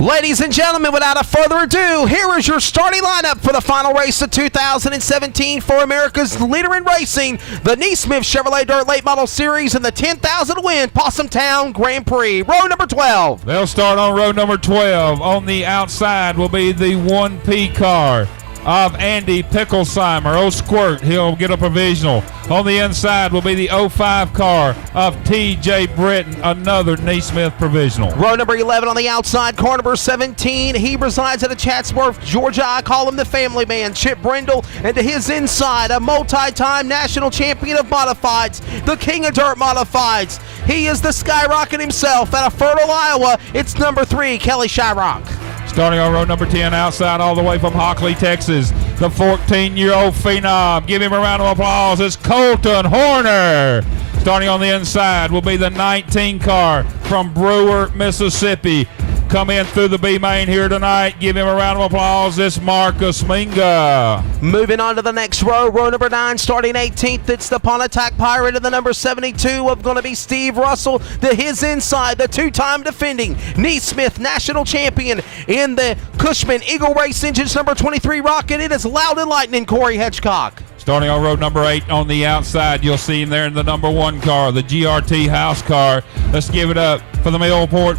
Ladies and gentlemen, without a further ado, here is your starting lineup for the final race of 2017 for America's leader in racing, the NeSmith Chevrolet Dirt Late Model Series and the 10,000 win Possum Town Grand Prix. Row number 12. They'll start on row number 12. On the outside will be the 1P car of Andy Picklesheimer. Oh, Squirt, he'll get a provisional. On the inside will be the 05 car of TJ Britton, another NeSmith provisional. Row number 11 on the outside, car number 17. He resides out of Chatsworth, Georgia. I call him the family man, Chip Brindle. And to his inside, a multi-time national champion of modifieds, the king of dirt modifieds. He is the Skyrocket himself out of Fertile, Iowa. It's number 3, Kelly Shyrock. Starting on row number 10, outside all the way from Hockley, Texas, the 14-year-old phenom. Give him a round of applause. It's Colton Horner. Starting on the inside will be the 19 car from Brewer, Mississippi. Come in through the B main here tonight. Give him a round of applause. It's Marcus Minga. Moving on to the next row, row number 9, starting 18th. It's the Pawn Attack Pirate of the number 72 of going to be Steve Russell. To his inside, the two-time defending NeSmith national champion in the Cushman Eagle Race Engines number 23 Rocket. It is Loud and Lightning Corey Hedgecock. Starting on road number 8 on the outside, you'll see him there in the number 1 car, the GRT house car. Let's give it up for the Millport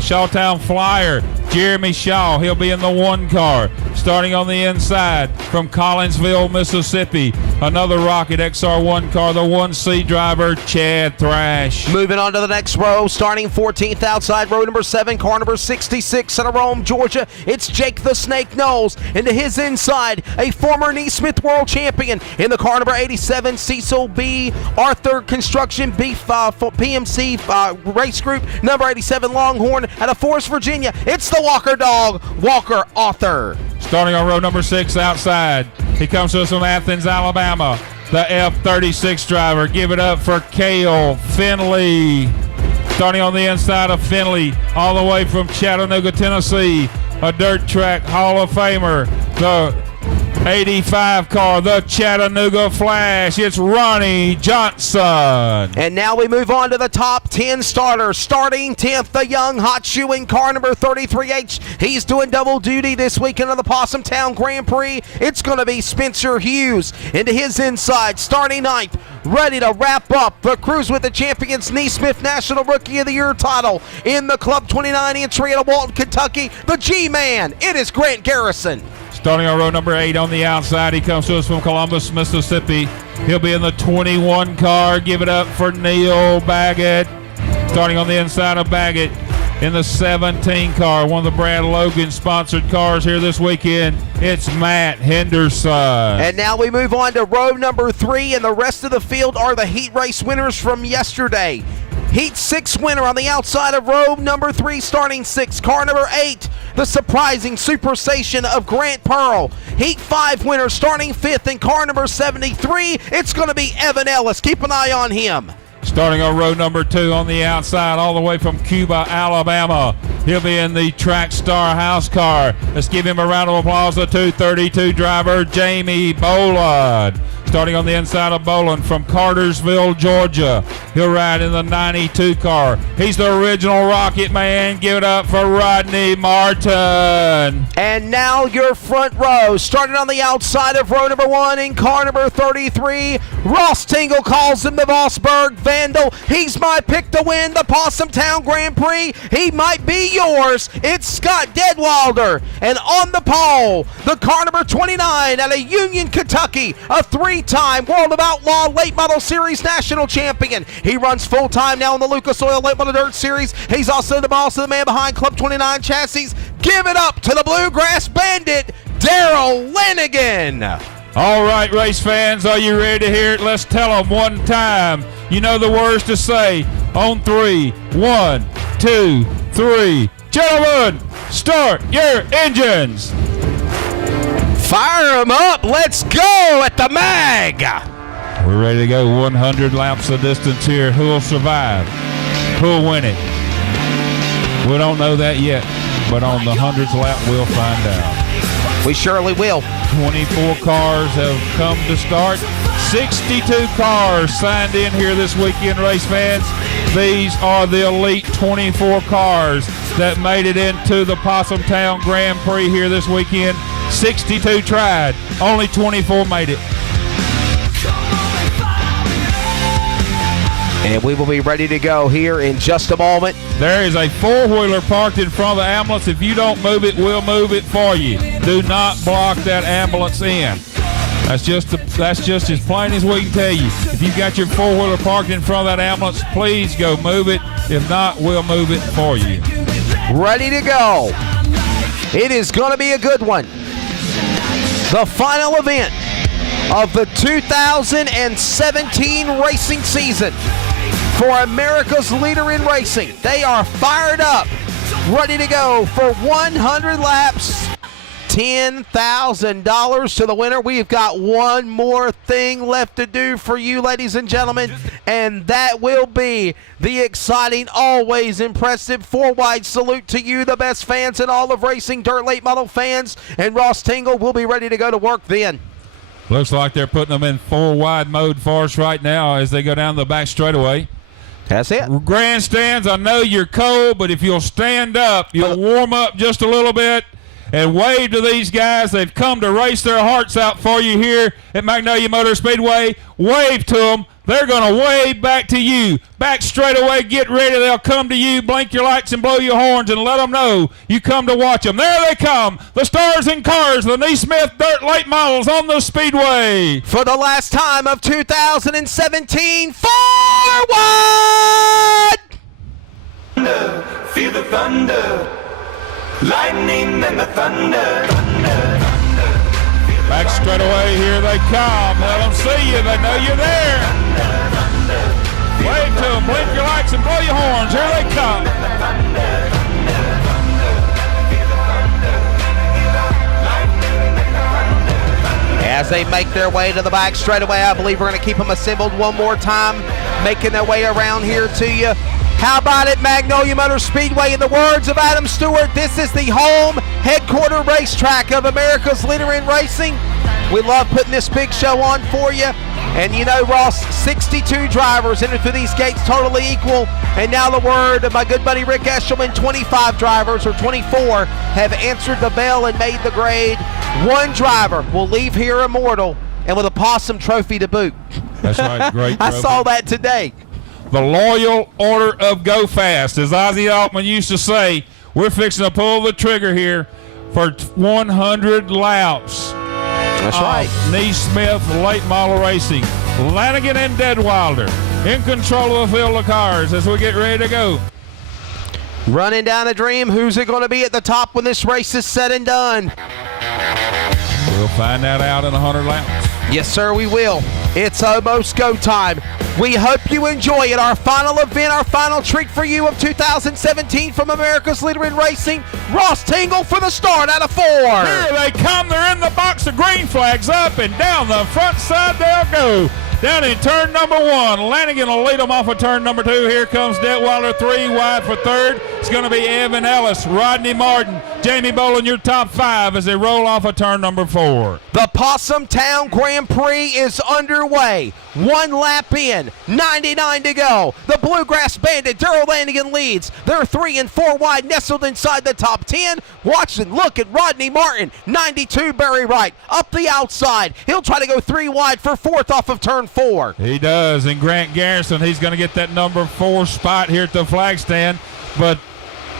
Shawtown Flyer, Jeremy Shaw. He'll be in the 1 car. Starting on the inside from Collinsville, Mississippi, another Rocket XR1 car, the 1C driver, Chad Thrash. Moving on to the next row, starting 14th outside, row number 7, car number 66 out of Rome, Georgia. It's Jake the Snake Knowles. And to his inside, a former NeSmith World Champion in the car number 87, Cecil B. Arthur Construction Beef PMC Race Group, number 87 Longhorn out of Forest, Virginia. It's the Walker Dog, Walker Arthur. Starting on row number 6 outside, he comes to us from Athens, Alabama, the F-36 driver. Give it up for Cale Finley. Starting on the inside of Finley, all the way from Chattanooga, Tennessee, a dirt track Hall of Famer, the 85 car, the Chattanooga Flash. It's Ronnie Johnson. And now we move on to the top 10 starters. Starting 10th, the young hot shoe in car number 33H. He's doing double duty this weekend of the Possum Town Grand Prix. It's going to be Spencer Hughes. Into his inside, starting 9th, ready to wrap up the Cruise with the Champions NeSmith National Rookie of the Year title in the Club 29 entry out of Walton, Kentucky, the G-Man. It is Grant Garrison. Starting on row number 8 on the outside, he comes to us from Columbus, Mississippi. He'll be in the 21 car. Give it up for Neil Baggett. Starting on the inside of Baggett in the 17 car, one of the Brad Logan sponsored cars here this weekend. It's Matt Henderson. And now we move on to row number 3, and the rest of the field are the heat race winners from yesterday. Heat 6 winner on the outside of row number 3, starting 6, car number 8, the surprising superstation of Grant Pearl. Heat 5 winner starting 5th in car number 73, it's going to be Evan Ellis. Keep an eye on him. Starting on row number 2 on the outside, all the way from Cuba, Alabama. He'll be in the Track Star house car. Let's give him a round of applause, the 232 driver, Jamie Boland. Starting on the inside of Boland from Cartersville, Georgia. He'll ride in the 92 car. He's the original Rocket Man. Give it up for Rodney Martin. And now your front row. Starting on the outside of row number 1 in car number 33. Ross Tingle calls him the Vossberg Vandal. He's my pick to win the Possum Town Grand Prix. He might be yours. It's Scott Deadwalder. And on the pole, the car number 29 out of Union, Kentucky, a 3-time World of Outlaw Late Model Series national champion. He runs full-time now in the Lucas Oil Late Model Dirt Series. He's also the boss of the man behind Club 29 chassis. Give it up to the Bluegrass Bandit, Daryl Lanigan. All right, race fans, are you ready to hear it? Let's tell them one time. You know the words to say on 3. 1, 2, 3. Gentlemen, start your engines. Fire them up. Let's go at the mag. We're ready to go 100 laps of distance here. Who will survive? Who will win it? We don't know that yet, but on the 100th lap, we'll find out. We surely will. 24 cars have come to start. 62 cars signed in here this weekend, race fans. These are the elite 24 cars that made it into the Possum Town Grand Prix here this weekend. 62 tried, only 24 made it. And we will be ready to go here in just a moment. There is a four-wheeler parked in front of the ambulance. If you don't move it, we'll move it for you. Do not block that ambulance in. That's just as plain as we can tell you. If you've got your four-wheeler parked in front of that ambulance, please go move it. If not, we'll move it for you. Ready to go. It is going to be a good one. The final event of the 2017 racing season for America's leader in racing. They are fired up, ready to go for 100 laps. $10,000 to the winner. We've got one more thing left to do for you, ladies and gentlemen, and that will be the exciting, always impressive four-wide salute to you, the best fans in all of racing, dirt late model fans, and Ross Tingle will be ready to go to work then. Looks like they're putting them in four-wide mode for us right now as they go down the back straightaway. That's it. Grandstands, I know you're cold, but if you'll stand up, you'll warm up just a little bit and wave to these guys. They've come to race their hearts out for you here at Magnolia Motor Speedway. Wave to them. They're going to wave back to you. Back straight away, get ready. They'll come to you, blink your lights and blow your horns and let them know you come to watch them. There they come, the stars and cars, the NeSmith Dirt Late Models on the Speedway. For the last time of 2017, forward! Feel the thunder, lightning and the thunder. Back straight away, here they come. Let them see you, they know you're there. Wave to them, blink your lights and blow your horns. Here they come. As they make their way to the back straightaway, I believe we're going to keep them assembled one more time, making their way around here to you. How about it, Magnolia Motor Speedway? In the words of Adam Stewart, this is the home headquarter racetrack of America's leader in racing. We love putting this big show on for you. And you know, Ross, 62 drivers entered through these gates, totally equal. And now the word of my good buddy Rick Eshelman, 25 drivers, or 24, have answered the bell and made the grade. One driver will leave here immortal and with a Possum trophy to boot. That's right, great I trophy. saw that today. The Loyal Order of Go Fast. As Ozzie Altman used to say, we're fixing to pull the trigger here for 100 laps. That's right. NeSmith Late Model Racing. Lanigan and Deadwilder in control of the field of cars as we get ready to go. Running down a dream. Who's it going to be at the top when this race is said and done? We'll find that out in 100 laps. Yes, sir, we will. It's almost go time. We hope you enjoy it. Our final event, our final treat for you of 2017 from America's leader in racing, Ross Tingle for the start out of 4. Here they come. They're in the box. The green flag's up and down the front side they'll go. Down in turn number 1. Lanigan will lead them off of turn number 2. Here comes Detweiler, 3 wide for third. It's going to be Evan Ellis, Rodney Martin, Jamie Boland, your top 5 as they roll off of turn number 4. The Possum Town Grand Prix is underway. 1 lap in, 99 to go. The Bluegrass Bandit, Darrell Lanigan leads. They're 3 and 4 wide, nestled inside the top 10. Watch and look at Rodney Martin, 92 Barry Wright, up the outside. He'll try to go 3 wide for 4th off of turn 4. He does, and Grant Garrison, he's going to get that number 4 spot here at the flag stand. But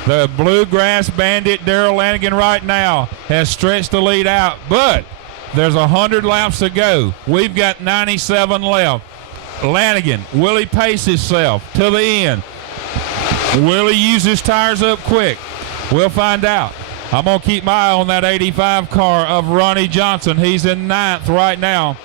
the Bluegrass Bandit, Darrell Lanigan, right now has stretched the lead out. But there's 100 laps to go. We've got 97 left. Lanigan, will he pace himself to the end? Will he use his tires up quick? We'll find out. I'm going to keep my eye on that 85 car of Ronnie Johnson. He's in 9th right now.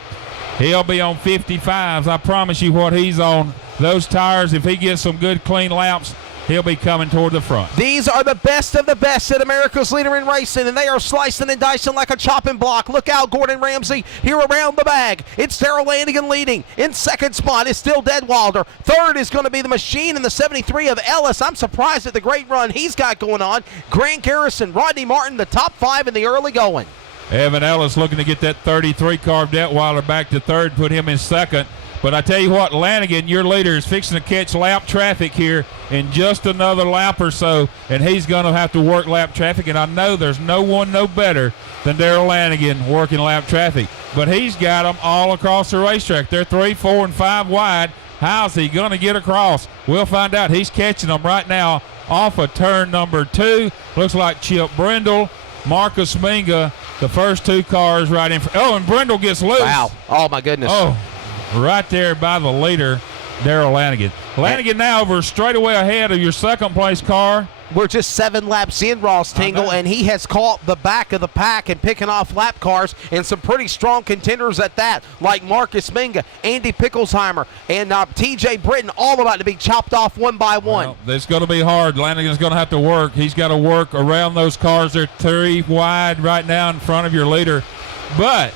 He'll be on 55s. I promise you what he's on. Those tires, if he gets some good clean laps, he'll be coming toward the front. These are the best of the best at America's leader in racing, and they are slicing and dicing like a chopping block. Look out, Gordon Ramsay here around the bag. It's Darrell Lanigan leading. In 2nd spot is still Deadwilder. 3rd is going to be the machine in the 73 of Ellis. I'm surprised at the great run he's got going on. Grant Garrison, Rodney Martin, the top 5 in the early going. Evan Ellis looking to get that 33 car of Detweiler back to 3rd, put him in 2nd. But I tell you what, Lanigan, your leader, is fixing to catch lap traffic here in just another lap or so, and he's going to have to work lap traffic. And I know there's no one no better than Darrell Lanigan working lap traffic. But he's got them all across the racetrack. They're 3, 4, and 5 wide. How's he going to get across? We'll find out. He's catching them right now off of turn number 2. Looks like Chip Brindle, Marcus Minga, the first 2 cars right in front. Oh, and Brindle gets loose. Wow. Oh, my goodness. Oh, right there by the leader, Darrell Lanigan. Lanigan now over straightaway ahead of your second-place car. We're just 7 laps in, Ross Tingle, and he has caught the back of the pack and picking off lap cars, and some pretty strong contenders at that, like Marcus Minga, Andy Pickelsheimer, and TJ Britton, all about to be chopped off one by one. Well, it's going to be hard. Lanigan's going to have to work. He's got to work around those cars. They're 3 wide right now in front of your leader. But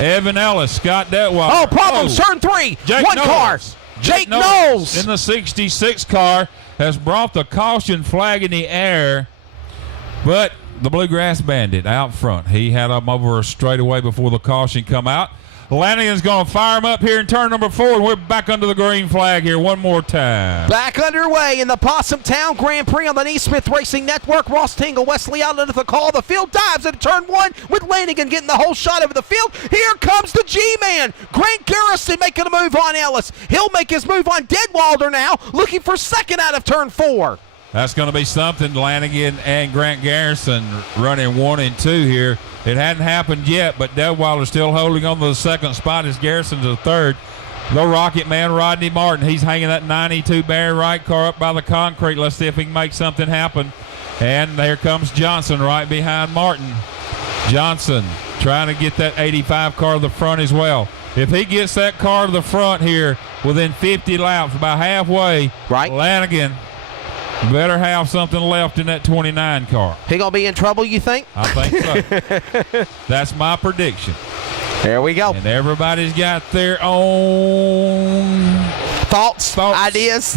Evan Ellis, Scott Detweiler. Oh, problems, turn 3, Jake one Knowles. car. Jake Knowles in the 66 car has brought the caution flag in the air, but the Bluegrass Bandit out front. He had him over a straightaway before the caution come out. Lanigan's going to fire him up here in turn number 4, and we're back under the green flag here one more time. Back underway in the Possum Town Grand Prix on the NeSmith Racing Network. Ross Tingle, Wesley out under the call. The field dives into turn 1 with Lanigan getting the whole shot over the field. Here comes the G-Man. Grant Garrison making a move on Ellis. He'll make his move on Detweiler now, looking for second out of turn 4. That's going to be something. Lanigan and Grant Garrison running 1 and 2 here. It hadn't happened yet, but Detweiler still holding on to the second spot as Garrison's the third. The Rocket Man, Rodney Martin, he's hanging that 92 Barry Wright car up by the concrete. Let's see if he can make something happen. And there comes Johnson right behind Martin. Johnson trying to get that 85 car to the front as well. If he gets that car to the front here within 50 laps, about halfway, right, Lanigan better have something left in that 29 car. He gonna be in trouble, you think? I think so. That's my prediction. There we go. And everybody's got their own thoughts, ideas.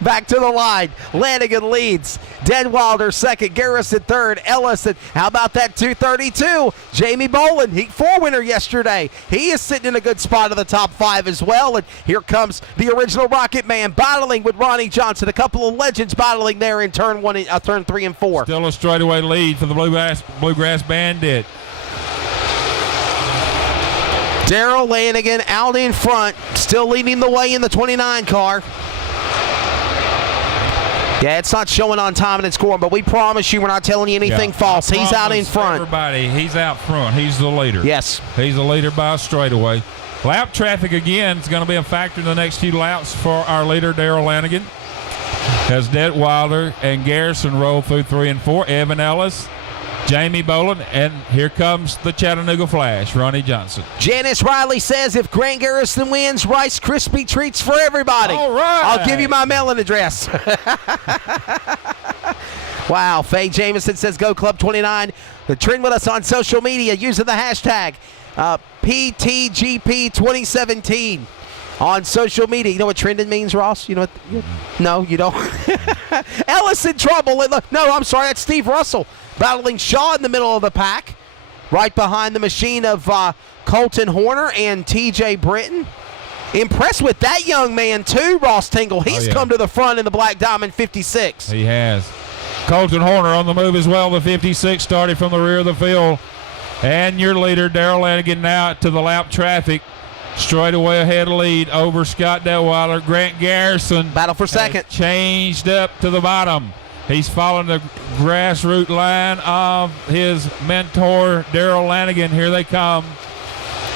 Back to the line. Lanigan leads. Detweiler second. Garrison third. Ellison. How about that 232? Jamie Boland, Heat 4 winner yesterday. He is sitting in a good spot of the top 5 as well. And here comes the original Rocket Man battling with Ronnie Johnson. A couple of legends battling there in turn 3 and 4. Still a straightaway lead for the Bluegrass Bandit. Darrell Lanigan out in front, still leading the way in the 29 car. Yeah, it's not showing on time and scoring, but we promise you we're not telling you anything false. He's out in front. Everybody, he's out front. He's the leader. Yes. He's the leader by a straightaway. Lap traffic, again, is going to be a factor in the next few laps for our leader, Darrell Lanigan. As Detweiler and Garrison roll through 3 and 4. Evan Ellis, Jamie Boland, and here comes the Chattanooga Flash, Ronnie Johnson. Janice Riley says if Grant Garrison wins, Rice Krispie treats for everybody. All right. I'll give you my mailing address. Wow. Faye Jameson says go Club 29. Trend with us on social media using the hashtag PTGP 2017 on social media. You know what trending means, Ross? You know what? No, you don't. Ellis in trouble. No, I'm sorry. That's Steve Russell battling Shaw in the middle of the pack, right behind the machine of Colton Horner and TJ Britton. Impressed with that young man too, Ross Tingle. He's come to the front in the Black Diamond 56. He has. Colton Horner on the move as well. The 56 started from the rear of the field. And your leader, Darrell Lanigan, now to the lap traffic. Straightaway ahead lead over Scott Detweiler. Grant Garrison. Battle for second. Changed up to the bottom. He's following the grassroots line of his mentor, Darrell Lanigan. Here they come.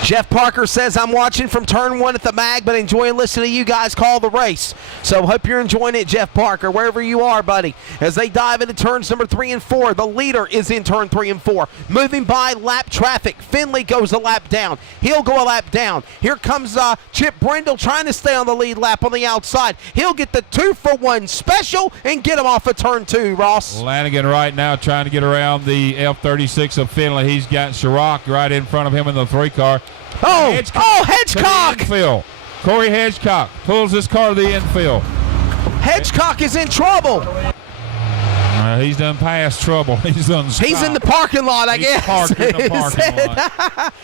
Jeff Parker says, I'm watching from turn 1 at the mag, but enjoying listening to you guys call the race. So hope you're enjoying it, Jeff Parker, wherever you are, buddy. As they dive into turns number 3 and 4, the leader is in turn 3 and 4. Moving by lap traffic. Finley goes a lap down. He'll go a lap down. Here comes Chip Brindle trying to stay on the lead lap on the outside. He'll get the 2-for-1 special and get him off of turn 2, Ross. Lanigan right now trying to get around the F-36 of Finley. He's got Chirac right in front of him in the 3 car. Oh, Hedgecock! Corey Hedgecock pulls this car to the infield. Hedgecock is in trouble. He's done past trouble. He's done stopped. He's in the parking lot, I guess. Parked in the parking lot.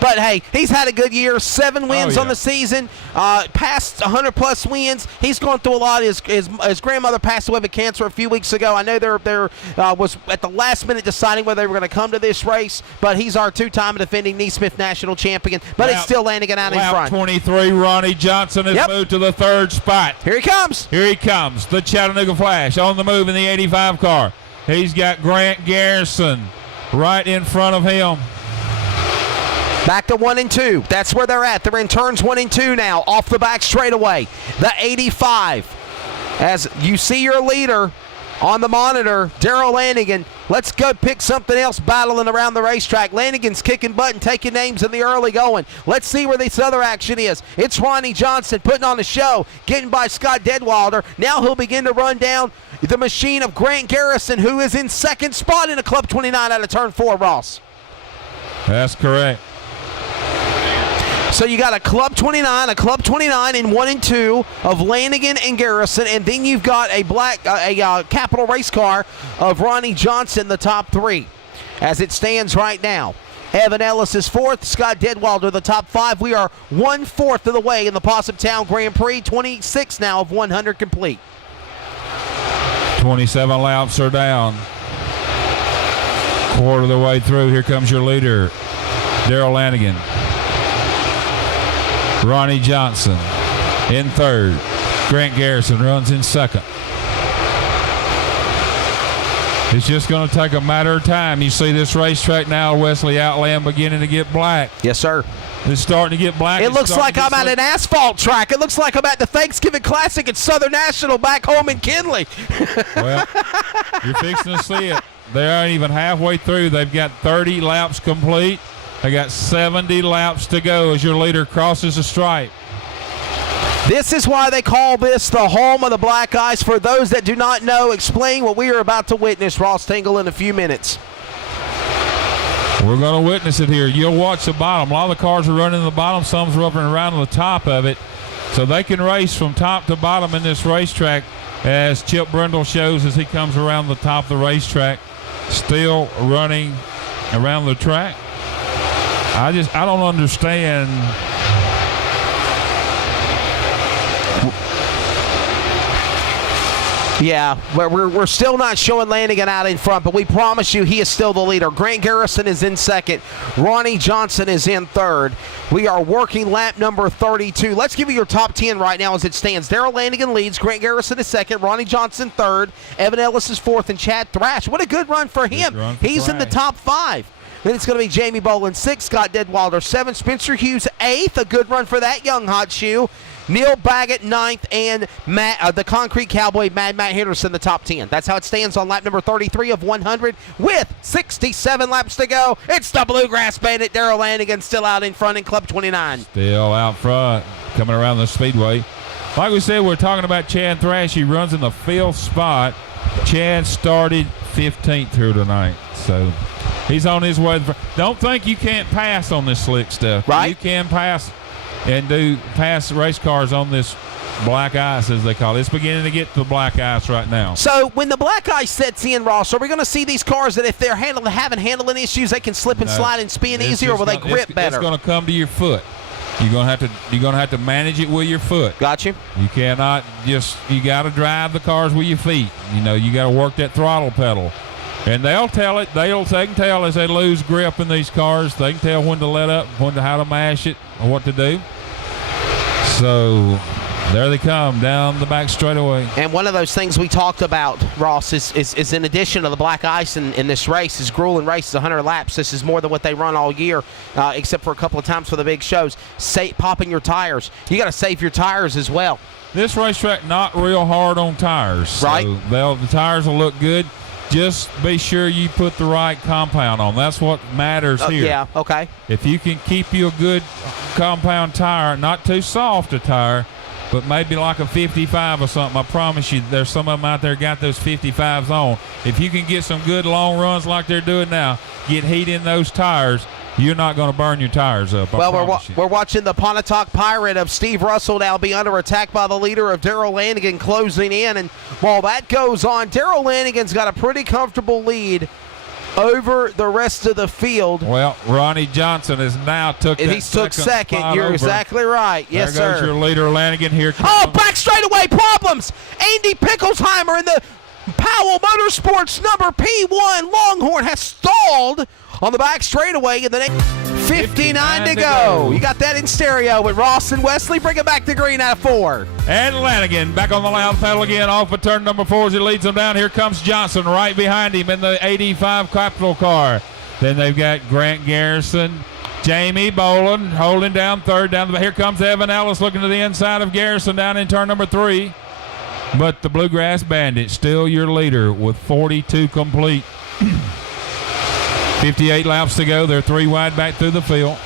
But, hey, he's had a good year. 7 wins yeah. on the season, past 100-plus wins. He's gone through a lot. His grandmother passed away of cancer a few weeks ago. I know there was at the last minute deciding whether they were going to come to this race, but he's our 2-time defending NeSmith national champion. But it's still Lanigan out in front. 23, Ronnie Johnson has moved to the 3rd spot. Here he comes. Here he comes, the Chattanooga Flash on the move in the 85 car. He's got Grant Garrison right in front of him. Back to 1 and 2. That's where they're at. They're in turns 1 and 2 now, off the back straightaway. The 85. As you see your leader on the monitor, Darrell Lanigan. Let's go pick something else battling around the racetrack. Lanigan's kicking butt and taking names in the early going. Let's see where this other action is. It's Ronnie Johnson putting on the show, getting by Scott Deadwalder. Now he'll begin to run down the machine of Grant Garrison, who is in 2nd spot in a Club 29 out of turn 4, Ross. That's correct. So you got a Club 29 in 1 and 2 of Lanigan and Garrison, and then you've got a Capital race car of Ronnie Johnson, the top 3. As it stands right now, Evan Ellis is 4th, Scott Deadwalder the top 5. We are 1/4 of the way in the Possum Town Grand Prix, 26 now of 100 complete. 27 laps are down. Quarter of the way through. Here comes your leader, Darrell Lanigan. Ronnie Johnson in 3rd. Grant Garrison runs in 2nd. It's just going to take a matter of time. You see this racetrack now, Wesley Outland, beginning to get black. Yes, sir. It's starting to get black. It looks like I'm at an asphalt track. It looks like I'm at the Thanksgiving Classic at Southern National back home in Kinley. Well, you're fixing to see it. They aren't even halfway through. They've got 30 laps complete. They got 70 laps to go as your leader crosses the stripe. This is why they call this the home of the black ice. For those that do not know, explain what we are about to witness, Ross Tingle, in a few minutes. We're going to witness it here. You'll watch the bottom. A lot of the cars are running in the bottom. Some's running around on the top of it. So they can race from top to bottom in this racetrack, as Chip Brindle shows as he comes around the top of the racetrack, still running around the track. I don't understand. Yeah, we're still not showing Lanigan out in front, but we promise you he is still the leader. Grant Garrison is in 2nd. Ronnie Johnson is in 3rd. We are working lap number 32. Let's give you your top 10 right now as it stands. Darrell Lanigan leads. Grant Garrison is 2nd. Ronnie Johnson 3rd. Evan Ellis is 4th. And Chad Thrash. What a good run for him. He's in the top 5. Then it's going to be Jamie Boland 6th, Scott Deadwalder 7th, Spencer Hughes 8th, a good run for that young hot shoe. Neil Baggett 9th, and the Concrete Cowboy Matt Henderson the top 10. That's how it stands on lap number 33 of 100 with 67 laps to go. It's the Bluegrass Bandit, Darrell Lanigan, still out in front in Club 29. Still out front, coming around the speedway. Like we said, we're talking about Chad Thrash. He runs in the 5th spot. Chad started 15th here tonight, so he's on his way. Don't think you can't pass on this slick stuff. Right. You can pass and pass race cars on this black ice, as they call it. It's beginning to get to the black ice right now. So when the black ice sets in, Ross, are we going to see these cars that if they're having handling issues, they can slip and slide and spin easier, or will they grip better? It's going to come to your foot. You're gonna have to manage it with your foot. Got you. You cannot you got to drive the cars with your feet. You got to work that throttle pedal. And they'll tell it. They can tell as they lose grip in these cars. They can tell when to let up, how to mash it, or what to do. So there they come down the back straightaway. And one of those things we talked about, Ross, is in addition to the black ice in this race, is grueling races, 100 laps. This is more than what they run all year, except for a couple of times for the big shows. Popping your tires. You got to save your tires as well. This racetrack not real hard on tires. Right. So the tires will look good. Just be sure you put the right compound on. That's what matters here. Yeah, okay. If you can keep you a good compound tire, not too soft a tire, but maybe like a 55 or something, I promise you there's some of them out there got those 55s on. If you can get some good long runs like they're doing now, get heat in those tires, you're not going to burn your tires up. Well, we're watching the Pontotoc Pirate of Steve Russell now be under attack by the leader of Darrell Lanigan closing in. And while that goes on, Darrell Lanigan's got a pretty comfortable lead over the rest of the field. Well, Ronnie Johnson has now took And that he took second. spot You're over. exactly right. Yes, there goes sir. your leader, Lanigan. Here comes Oh, back straightaway problems. Andy Picklesheimer in the Powell Motorsports number P1 Longhorn has stalled on the back straightaway in the next 59 to go. You got that in stereo with Ross and Wesley. Bring it back to green out of 4. And Lanigan back on the loud pedal again off of turn number 4 as he leads them down. Here comes Johnson right behind him in the 85 Capital car. Then they've got Grant Garrison, Jamie Boland holding down third. Here comes Evan Ellis looking to the inside of Garrison down in turn number 3. But the Bluegrass Bandit still your leader with 42 complete. 58 laps to go. They're 3 wide back through the field.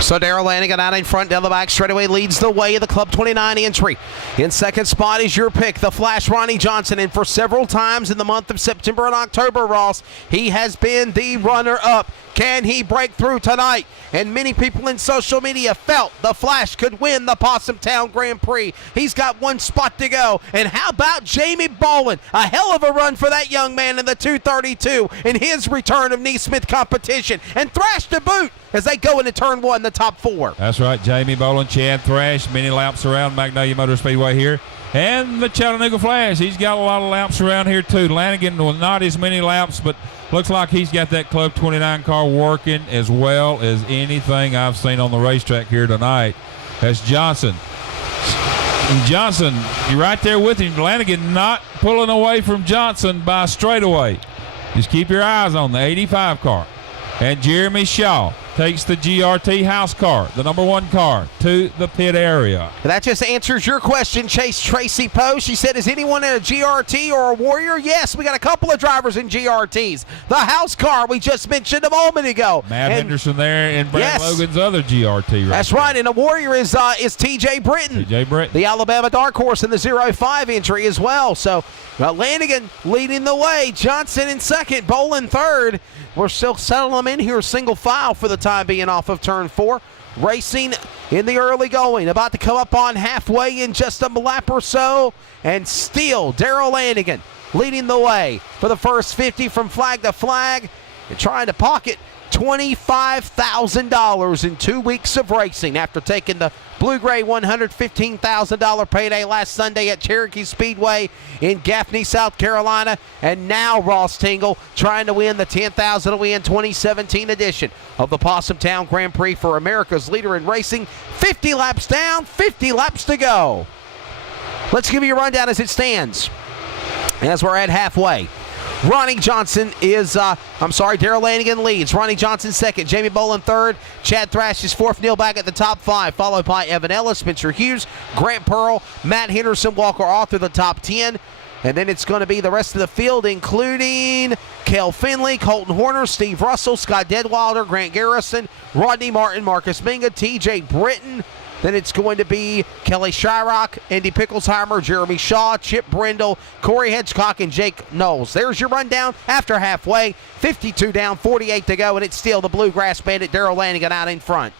So Darrell Lanigan out in front, down the back straightaway, leads the way of the Club 29 entry. In second spot is your pick, the Flash Ronnie Johnson. And for several times in the month of September and October, Ross, he has been the runner-up. Can he break through tonight? And many people in social media felt the Flash could win the Possum Town Grand Prix. He's got 1 spot to go. And how about Jamie Boland? A hell of a run for that young man in the 232 in his return of NeSmith competition. And Thrash to boot as they go into turn 1, the top 4. That's right, Jamie Boland, Chad Thrash, many laps around Magnolia Motor Speedway here. And the Chattanooga Flash, he's got a lot of laps around here too. Lanigan with not as many laps, but looks like he's got that Club 29 car working as well as anything I've seen on the racetrack here tonight. That's Johnson. Johnson, you're right there with him. Lanigan not pulling away from Johnson by straightaway. Just keep your eyes on the 85 car. And Jeremy Shaw takes the GRT house car, the number 1 car, to the pit area. That just answers your question, Chase Tracy Poe. She said, is anyone in a GRT or a Warrior? Yes, we got a couple of drivers in GRTs. The house car we just mentioned a moment ago. Matt Henderson there and Brad Yes. Logan's other GRT. That's right, and a Warrior is TJ Britton. TJ Britton. The Alabama Dark Horse in the 05 entry as well. So Lanigan leading the way. Johnson in second, Boland third. We're still settling them in here single file for the time being off of turn 4. Racing in the early going. About to come up on halfway in just a lap or so. And still Darrell Lanigan leading the way for the first 50 from flag to flag. And trying to pocket $25,000 in 2 weeks of racing after taking the Blue-Gray $115,000 payday last Sunday at Cherokee Speedway in Gaffney, South Carolina. And now Ross Tingle trying to win the $10,000 to win 2017 edition of the Possum Town Grand Prix for America's leader in racing. 50 laps down, 50 laps to go. Let's give you a rundown as it stands as we're at halfway. Ronnie Johnson is, Darrell Lanigan leads. Ronnie Johnson second. Jamie Boland third. Chad Thrash is fourth. Neil back at the top 5, followed by Evan Ellis, Spencer Hughes, Grant Pearl, Matt Henderson, Walker Arthur, the top 10. And then it's going to be the rest of the field, including Kel Finley, Colton Horner, Steve Russell, Scott Deadwilder, Grant Garrison, Rodney Martin, Marcus Minga, TJ Britton. Then it's going to be Kelly Shyrock, Andy Picklesheimer, Jeremy Shaw, Chip Brindle, Corey Hedgecock, and Jake Knowles. There's your rundown after halfway. 52 down, 48 to go, and it's still the Bluegrass Bandit, Darrell Lanigan out in front.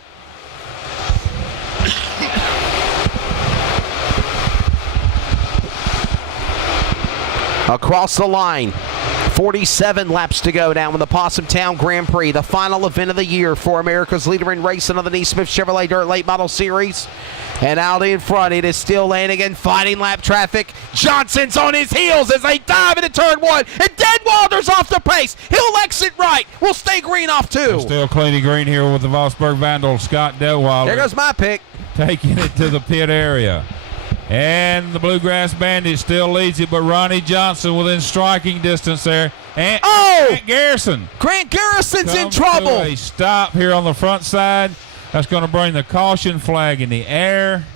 Across the line, 47 laps to go down with the Possum Town Grand Prix, the final event of the year for America's leader in racing of the NeSmith Chevrolet Dirt Late Model Series. And out in front, it is still Lanigan fighting lap traffic. Johnson's on his heels as they dive into turn 1. And Deadwilder's off the pace. He'll exit right. We'll stay green off 2. Still cleaning green here with the Vosburg Vandal, Scott Deadwilder. There goes my pick. Taking it to the pit area. And the Bluegrass Bandit still leads it, but Ronnie Johnson within striking distance there. And Grant Garrison. Grant Garrison's in Comes trouble. to a stop here on the front side. That's going to bring the caution flag in the air.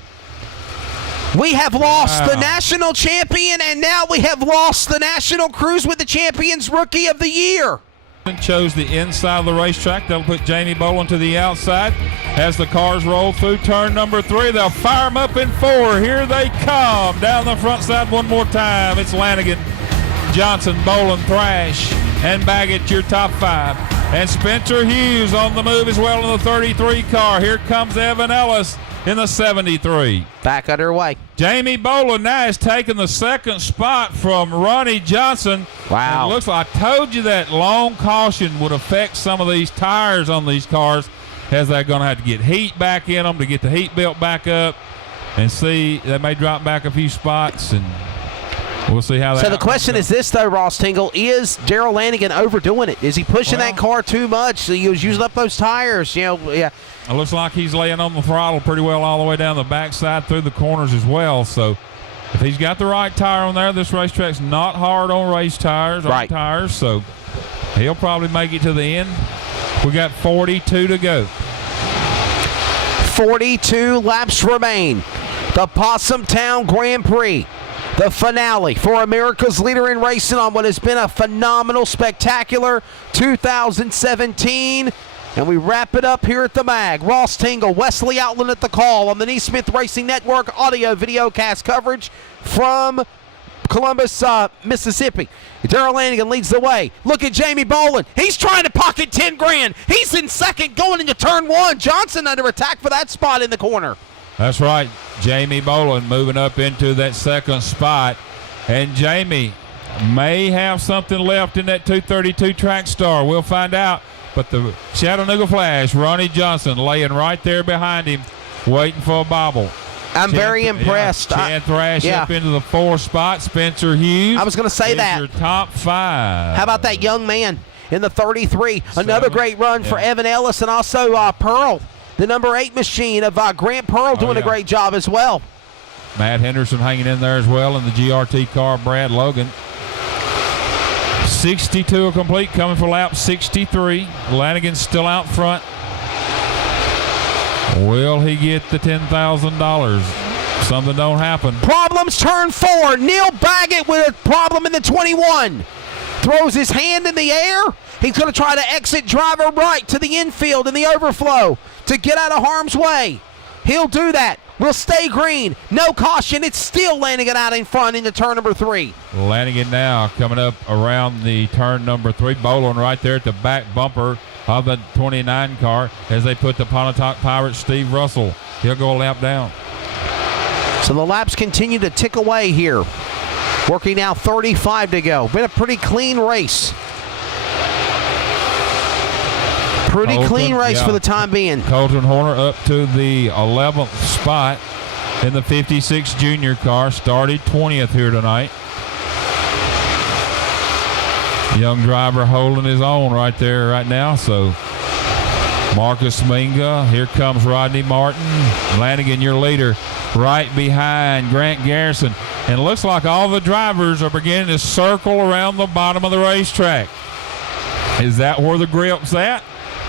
We have lost the national champion, and now we have lost the National Cruise with the Champions Rookie of the Year. Chose the inside of the racetrack. They'll put Jamie Boland to the outside. As the cars roll through turn number 3, they'll fire them up in 4. Here they come down the front side one more time. It's Lanigan, Johnson, Boland, Thrash, and Baggett, your top 5. And Spencer Hughes on the move as well in the 33 car. Here comes Evan Ellis. in the 73. Back underway. Jamie Boland now has taken the second spot from Ronnie Johnson. Wow. And it looks like I told you that long caution would affect some of these tires on these cars, as they're going to have to get heat back in them to get the heat built back up, and see they may drop back a few spots, and we'll see how that. So the question is this, though, Ross Tingle: is Darrell Lanigan overdoing it? Is he pushing that car too much? So he was using up those tires. You know, yeah. It looks like he's laying on the throttle pretty well all the way down the backside through the corners as well. So if he's got the right tire on there, this racetrack's not hard on race tires, right. tires, so he'll probably make it to the end. We got 42 to go. 42 laps remain. The Possum Town Grand Prix, the finale for America's leader in racing on what has been a phenomenal, spectacular 2017. And we wrap it up here at the mag. Ross Tingle, Wesley Outland at the call on the NeSmith Racing Network audio video cast coverage from Columbus, Mississippi. Darrell Lanigan leads the way. Look at Jamie Boland. He's trying to pocket 10 grand. He's in second going into turn one. Johnson under attack for that spot in the corner. That's right. Jamie Boland moving up into that second spot. And Jamie may have something left in that 232 Track Star. We'll find out. But the Chattanooga Flash, Ronnie Johnson, laying right there behind him, waiting for a bobble. I'm very impressed. Chad Thrash up into the 4th spot. Spencer Hughes. I was going to say that. Your top 5. How about that young man in the 33? Another great run for Evan Ellis, and also Pearl, the number 8 machine of Grant Pearl, doing a great job as well. Matt Henderson hanging in there as well in the GRT car. Brad Logan. 62 complete, coming for lap 63. Lanigan's still out front. Will he get the $10,000? Something don't happen. Problems, turn 4. Neil Baggett with a problem in the 21. Throws his hand in the air. He's going to try to exit driver right to the infield in the overflow to get out of harm's way. He'll do that. Will stay green. No caution. It's still Lanigan out in front into turn number 3. Lanigan now coming up around the turn number 3. Boland right there at the back bumper of the 29 car as they put the Pontotoc Pirates Steve Russell. He'll go a lap down. So the laps continue to tick away here. Working now 35 to go. Been a pretty clean race. Pretty clean race for the time being. Colton Horner up to the 11th spot in the 56 junior car. Started 20th here tonight. Young driver holding his own right there right now. So Marcus Minga. Here comes Rodney Martin. Lanigan, your leader, right behind Grant Garrison. And it looks like all the drivers are beginning to circle around the bottom of the racetrack. Is that where the grip's at?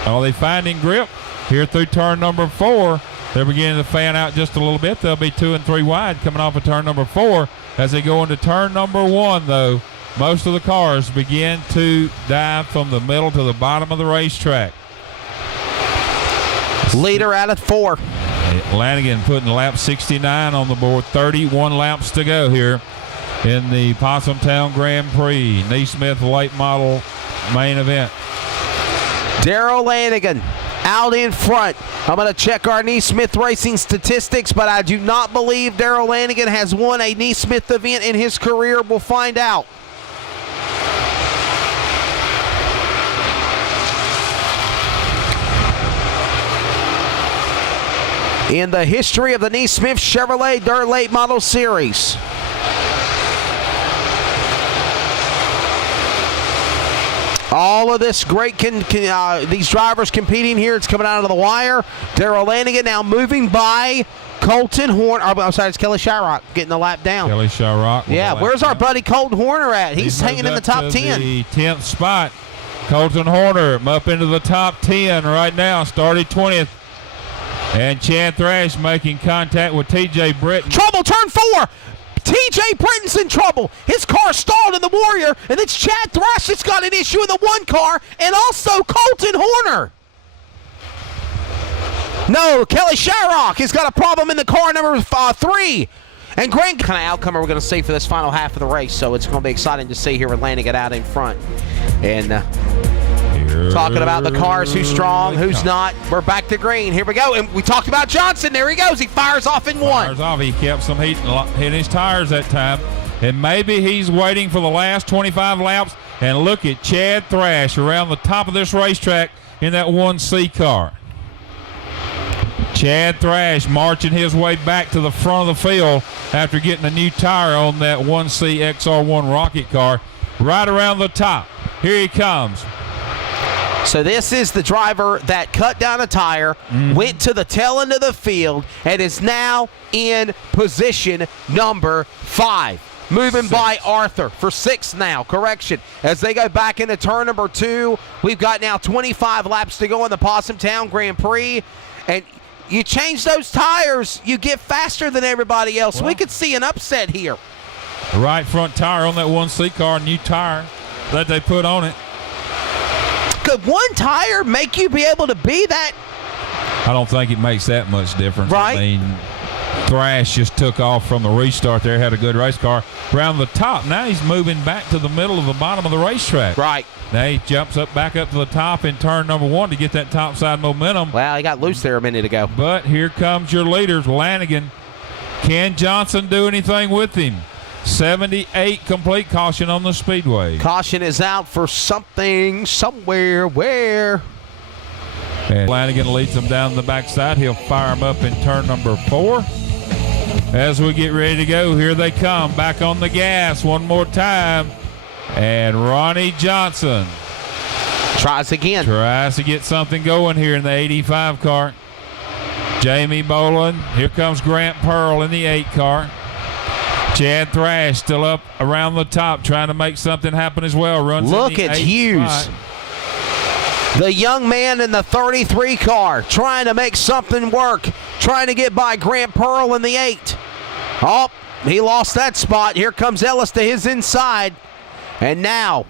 Are they finding grip? Here through turn number 4, they're beginning to fan out just a little bit. They'll be 2 and 3 wide coming off of turn number 4. As they go into turn number 1, though, most of the cars begin to dive from the middle to the bottom of the racetrack. Leader out of 4. Lanigan putting lap 69 on the board. 31 laps to go here in the Possum Town Grand Prix. NeSmith late model main event. Darrell Lanigan out in front. I'm going to check our NeSmith Racing statistics, but I do not believe Darrell Lanigan has won a NeSmith event in his career. We'll find out. In the history of the NeSmith Chevrolet Dirt Late Model Series, all of this great, these drivers competing here. It's coming out of the wire. Darrell Lanigan now moving by Colton Horner. I'm sorry, it's Kelly Shyrock getting the lap down. Kelly Shyrock. Yeah, where's our buddy Colton Horner at? He's hanging in the top 10. The 10th spot. Colton Horner up into the top 10 right now. Started 20th. And Chad Thrash making contact with T.J. Britton. Trouble, turn 4. T.J. Britton's in trouble. His car stalled in the Warrior, and it's Chad Thrash that's got an issue in the 1 car, and also Colton Horner. No, Kelly Shyrock has got a problem in the car number 3. And Grant, kind of outcome are we going to see for this final half of the race, so it's going to be exciting to see here with Lanigan out in front. And here Talking about the cars, who's strong, who's not. We're back to green. Here we go. And we talked about Johnson. There he goes. He fires off in one. Fires off. He kept some heat hitting his tires that time. And maybe he's waiting for the last 25 laps. And look at Chad Thrash around the top of this racetrack in that 1C car. Chad Thrash marching his way back to the front of the field after getting a new tire on that 1C XR1 rocket car. Right around the top. Here he comes. So this is the driver that cut down a tire, went to the tail end of the field, and is now in position number 5. Moving by Arthur for 6 now. Correction. As they go back into turn number 2, we've got now 25 laps to go in the Possum Town Grand Prix. And you change those tires, you get faster than everybody else. We could see an upset here. The right front tire on that 1C car, new tire that they put on it. Could one tire make you be able to be that? I don't think it makes that much difference. Right. I mean, Thrash just took off from the restart there, had a good race car. Around the top, now he's moving back to the middle of the bottom of the racetrack. Right. Now he jumps back up to the top in turn number 1 to get that top side momentum. Well, he got loose there a minute ago. But here comes your leaders, Lanigan. Can Johnson do anything with him? 78 complete caution on the speedway. Caution is out for something, somewhere, where? And Lanigan leads them down the backside. He'll fire them up in turn number 4. As we get ready to go, here they come. Back on the gas one more time. And Ronnie Johnson Tries again. tries to get something going here in the 85 car. Jamie Boland. Here comes Grant Pearl in the 8 car. Chad Thrash still up around the top trying to make something happen as well. Runs Look in the at 8th Hughes. spot. The young man in the 33 car trying to make something work. Trying to get by Grant Pearl in the 8. Oh, he lost that spot. Here comes Ellis to his inside. And now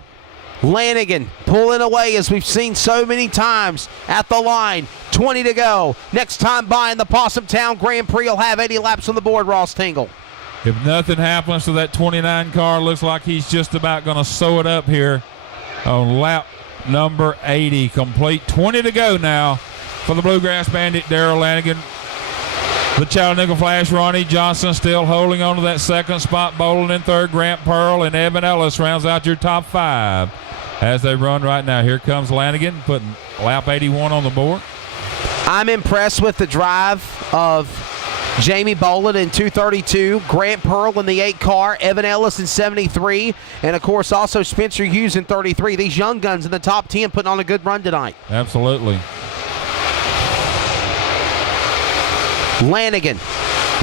Lanigan pulling away as we've seen so many times at the line. 20 to go. Next time by in the Possum Town Grand Prix, he'll have 80 laps on the board, Ross Tingle. If nothing happens to that 29 car, looks like he's just about going to sew it up here on lap number 80. Complete. 20 to go now for the Bluegrass Bandit, Darrell Lanigan. The Chattanooga Flash, Ronnie Johnson still holding on to that second spot. Boland in third, Grant Pearl and Evan Ellis rounds out your top 5 as they run right now. Here comes Lanigan putting lap 81 on the board. I'm impressed with the drive of Jamie Boland in 232, Grant Pearl in the 8 car, Evan Ellis in 73, and of course also Spencer Hughes in 33. These young guns in the top 10 putting on a good run tonight. Absolutely. Lanigan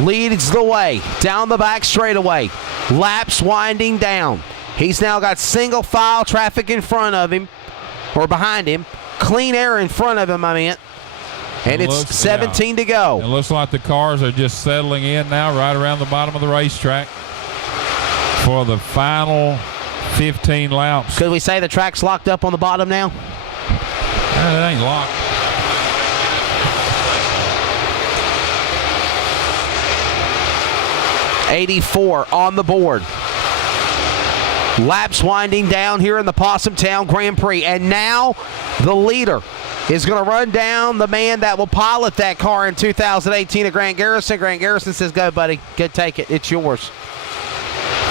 leads the way down the back straightaway. Laps winding down. He's now got single file traffic in front of him, or behind him. Clean air in front of him, I meant. And it's 17 to go. It looks like the cars are just settling in now right around the bottom of the racetrack for the final 15 laps. Could we say the track's locked up on the bottom now? It ain't locked. '84 on the board. Laps winding down here in the Possum Town Grand Prix. And now the leader is going to run down the man that will pilot that car in 2018 at Grant Garrison. Grant Garrison says, go, buddy. Go take it. It's yours.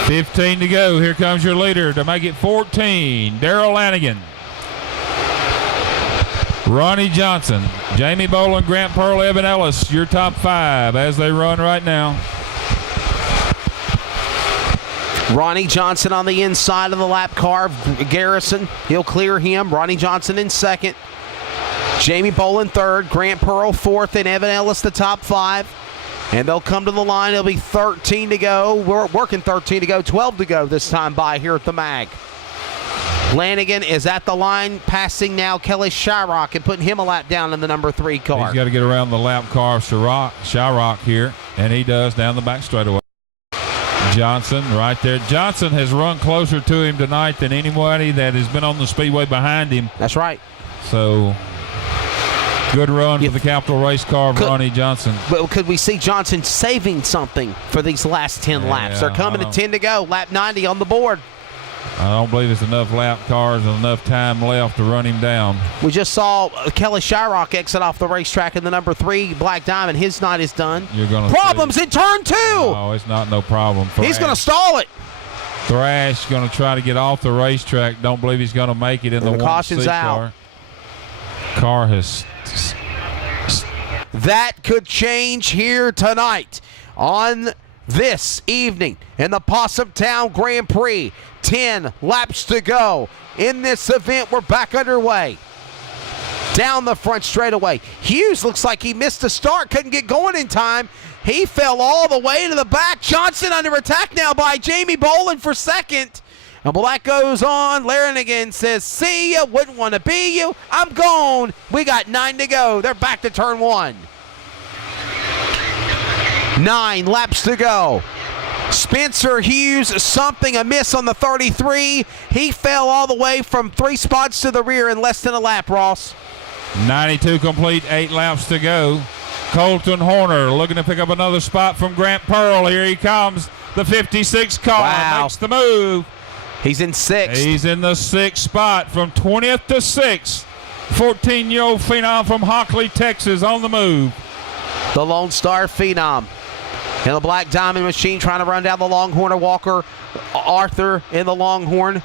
15 to go. Here comes your leader to make it 14. Darrell Lanigan. Ronnie Johnson. Jamie Boland, Grant Pearl, Evan Ellis. Your top 5 as they run right now. Ronnie Johnson on the inside of the lap car. Garrison, he'll clear him. Ronnie Johnson in second. Jamie Boland third. Grant Pearl fourth. And Evan Ellis the top 5. And they'll come to the line. It'll be 13 to go. We're working 13 to go. 12 to go this time by here at the mag. Lanigan is at the line, passing now Kelly Shyrock and putting him a lap down in the number 3 car. He's got to get around the lap car of Shyrock here. And he does down the back straightaway. Johnson right there. Johnson has run closer to him tonight than anybody that has been on the speedway behind him. That's right. So, good run for the Capital Race car of Ronnie Johnson. But could we see Johnson saving something for these last 10 laps? They're coming to 10 to go. Lap 90 on the board. I don't believe it's enough lap cars and enough time left to run him down. We just saw Kelly Shyrock exit off the racetrack in the number 3 Black Diamond. His night is done. You're gonna Problems in turn 2. Oh, it's not no problem. He's going to stall it. Thrash going to try to get off the racetrack. Don't believe he's going to make it in the caution's 1C out. Car has. That could change here tonight on this evening in the Possum Town Grand Prix. 10 laps to go in this event. We're back underway. Down the front straightaway. Hughes looks like he missed the start, couldn't get going in time. He fell all the way to the back. Johnson under attack now by Jamie Boland for second. And well, that goes on. Larinigan says, see ya, wouldn't want to be you. I'm gone. We got 9 to go. They're back to turn 1. 9 laps to go. Spencer Hughes, something amiss on the 33. He fell all the way from 3 spots to the rear in less than a lap, Ross. 92 complete, 8 laps to go. Colton Horner looking to pick up another spot from Grant Pearl. Here he comes. The 56 car makes the move. He's in 6th. He's in the 6th spot from 20th to 6th. 14-year-old phenom from Hockley, Texas on the move. The Lone Star phenom. In the Black Diamond machine trying to run down the Longhorn. Walker Arthur in the Longhorn.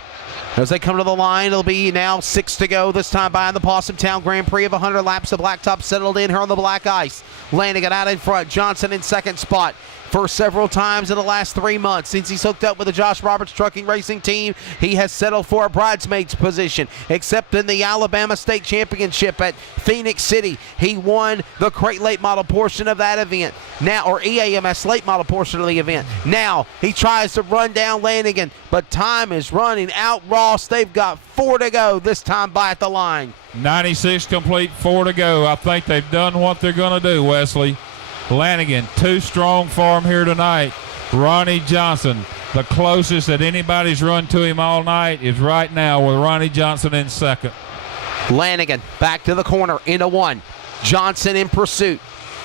As they come to the line, it'll be now 6 to go. This time behind the Possum Town Grand Prix of 100 laps. The blacktop settled in here on the black ice. Landing out in front. Johnson in 2nd spot. For several times in the last 3 months since he's hooked up with the Josh Roberts Trucking Racing Team, he has settled for a bridesmaid's position, except in the Alabama State Championship at Phoenix City. He won the crate late model portion of that event. Now, or EAMS late model portion of the event. Now, he tries to run down Lanigan, but time is running out, Ross. They've got 4 to go, this time by at the line. 96 complete, 4 to go. I think they've done what they're going to do, Wesley. Lanigan, too strong for him here tonight. Ronnie Johnson, the closest that anybody's run to him all night is right now with Ronnie Johnson in 2nd. Lanigan back to the corner into 1. Johnson in pursuit,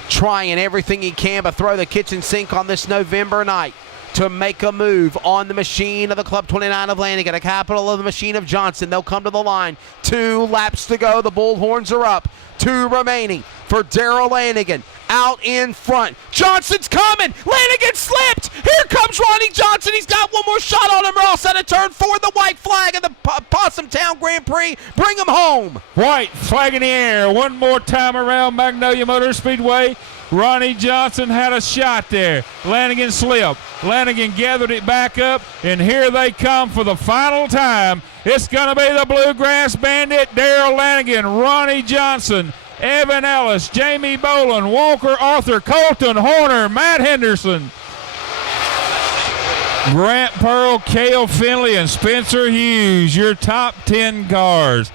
trying everything he can to throw the kitchen sink on this November night to make a move on the machine of the Club 29 of Lanigan, a capital of the machine of Johnson. They'll come to the line. 2 laps to go. The bullhorns are up. 2 remaining for Darrell Lanigan. Out in front. Johnson's coming. Lanigan slipped. Here comes Ronnie Johnson. He's got one more shot on him, Ross, out of turn 4. The white flag of the Possum Town Grand Prix. Bring him home. White flag in the air. One more time around Magnolia Motor Speedway. Ronnie Johnson had a shot there. Lanigan slipped. Lanigan gathered it back up, and here they come for the final time. It's going to be the Bluegrass Bandit, Darrell Lanigan, Ronnie Johnson, Evan Ellis, Jamie Boland, Walker Arthur, Colton Horner, Matt Henderson, Grant Pearl, Cale Finley, and Spencer Hughes, your top 10 cars.